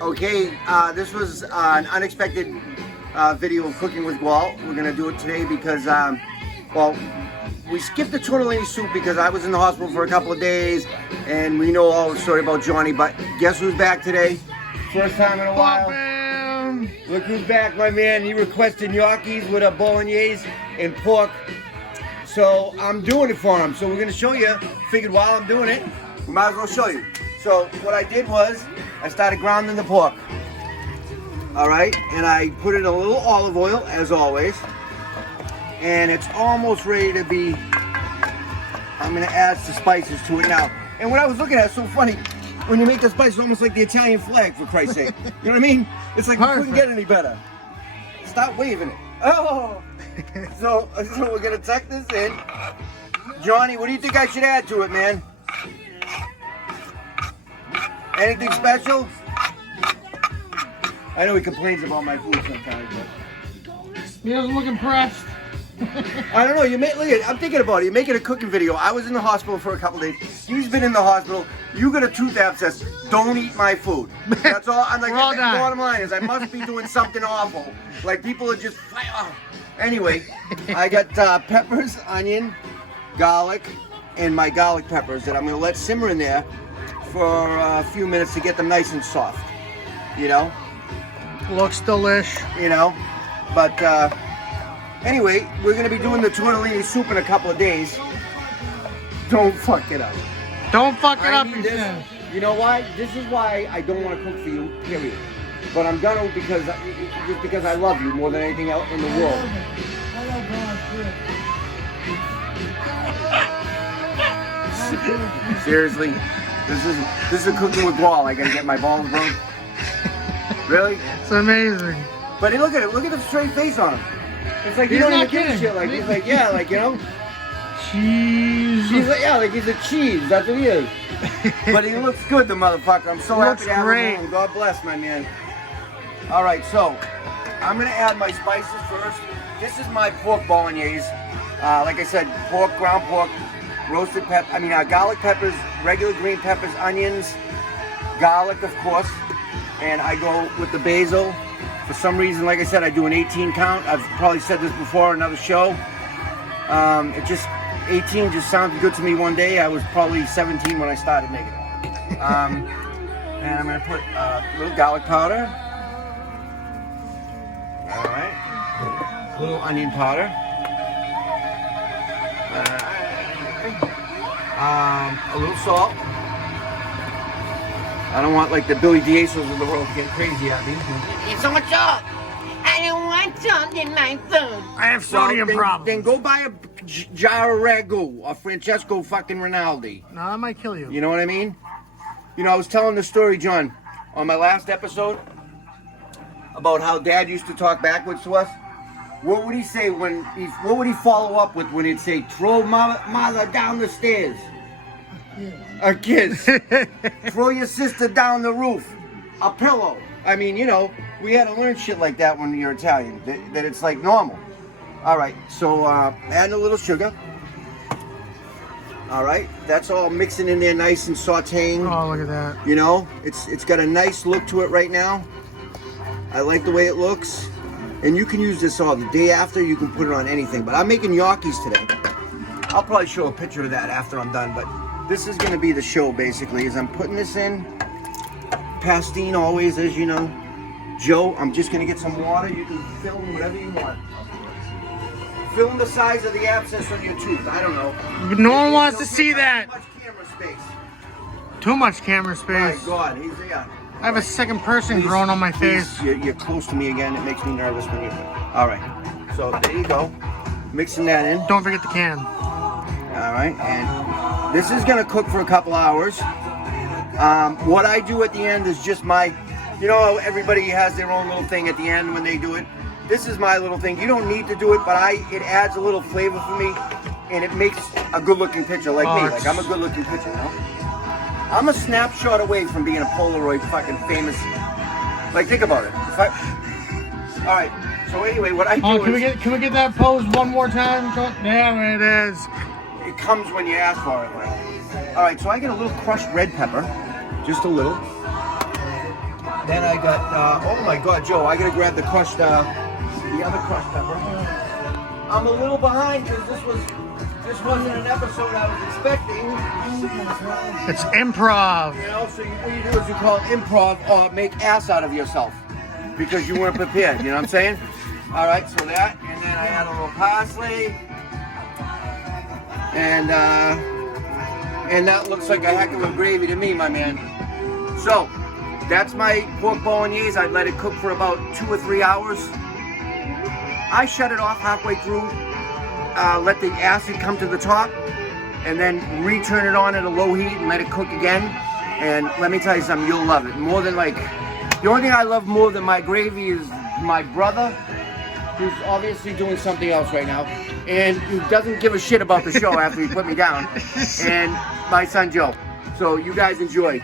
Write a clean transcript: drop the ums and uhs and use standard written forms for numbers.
Okay, this was an unexpected video of cooking with Walt. We're gonna do it today because, well, we skipped the tortellini soup because I was in the hospital for a couple of days, and we know all the story about Johnny. But guess who's back today? First time in a while. Look who's back, my man. He requested gnocchis with a bolognese and pork. So I'm doing it for him. So we're gonna show you. Figured while I'm doing it, we might as well show you. So what I did was I started grounding the pork. All right, and I put in a little olive oil as always, and it's almost ready to be. I'm gonna add some spices to it now. And what I was looking at, it's so funny. When you make the spice, it's almost like the Italian flag, for Christ's sake. You know what I mean? It's like you couldn't get any better. Stop waving it. Oh! So we're gonna tuck this in. Johnny, what do you think I should add to it, man? Anything special? I know he complains about my food sometimes, but he doesn't look impressed. I don't know. Look at, I'm thinking about it. You're making a cooking video. I was in the hospital for a couple days. He's been in the hospital. You got a tooth abscess. Don't eat my food. That's all. I'm like, the bottom line is I must be doing something awful. Like people are just. Oh. Anyway, I got peppers, onion, garlic, and my garlic peppers that I'm gonna let simmer in there for a few minutes to get them nice and soft. You know. Looks delish. You know, but. Anyway, we're going to be doing the tortellini soup in a couple of days. Don't fuck it up. Don't fuck it up, he says. You know why? This is why I don't want to cook for you, period. But I'm going to just because I love you more than anything else in the world. Seriously? This is a cooking with Wall. I got to get my balls broke. Really? It's amazing. But look at it. Look at the straight face on him. It's like you don't even give a shit. Like he's like, yeah, like, you know, cheese. He's like, yeah, like he's a cheese. That's what he is. But he looks good, the motherfucker. I'm so happy to have him home. God bless, my man. All right, so I'm gonna add my spices first. This is my pork bolognese. Like I said, pork, ground pork, roasted garlic peppers, regular green peppers, onions, garlic, of course, and I go with the basil. For some reason, like I said, I do an 18 count. I've probably said this before on another show. 18 just sounded good to me one day. I was probably 17 when I started making it. And I'm gonna put a little garlic powder. All right. A little onion powder. A little salt. I don't want like the Billy Diesels of the world to get crazy at me. It's so much salt. I don't want salt in my food. I have sodium problems. Then go buy a jar of ragu or Francesco fucking Rinaldi. No, that might kill you. You know what I mean? You know, I was telling the story, John, on my last episode about how Dad used to talk backwards to us. What would he say what would he follow up with when he'd say, throw mother down the stairs? A kiss. Throw your sister down the roof. A pillow. I mean, you know, we had to learn shit like that when you're Italian. That it's like normal. All right, so add a little sugar. All right, that's all mixing in there nice and sauteing. Oh, look at that. You know, it's got a nice look to it right now. I like the way it looks. And you can use this all. The day after, you can put it on anything. But I'm making gnocchis today. I'll probably show a picture of that after I'm done, but this is going to be the show, basically, is I'm putting this in. Pastine always, as you know. Joe, I'm just going to get some water. You can fill in whatever you want. Fill in the size of the abscess on your tooth. I don't know. No one wants to see that. Too much camera space. Too much camera space. My God. I have a second person growing on my face. You're close to me again. It makes me nervous when you... All right. So, there you go. Mixing that in. Don't forget the can. All right, and this is gonna cook for a couple hours. What I do at the end is just my, you know how everybody has their own little thing at the end when they do it? This is my little thing. You don't need to do it, but it adds a little flavor for me, and it makes a good looking picture like me. Like I'm a good looking picture, you know? I'm a snapshot away from being a Polaroid fucking famous. Like think about it. All right, so anyway, what I do can we get that pose one more time? There it is. It comes when you ask for it. Right? All right, so I get a little crushed red pepper, just a little. Then I got, oh my God, Joe, I gotta grab the crushed, the other crushed pepper. I'm a little behind because this wasn't an episode I was expecting. It's improv. You know, so what you do is you call it improv or make ass out of yourself because you weren't prepared. You know what I'm saying? All right, so that, and then I add a little parsley, and that looks like a heck of a gravy to me, my man. So that's my pork bolognese. I let it cook for about 2 or 3 hours. I shut it off halfway through, let the acid come to the top, and then return it on at a low heat and let it cook again. And let me tell you something, you'll love it. More than like, the only thing I love more than my gravy is my brother, who's obviously doing something else right now, and who doesn't give a shit about the show after he put me down, and my son Joe. So you guys enjoy.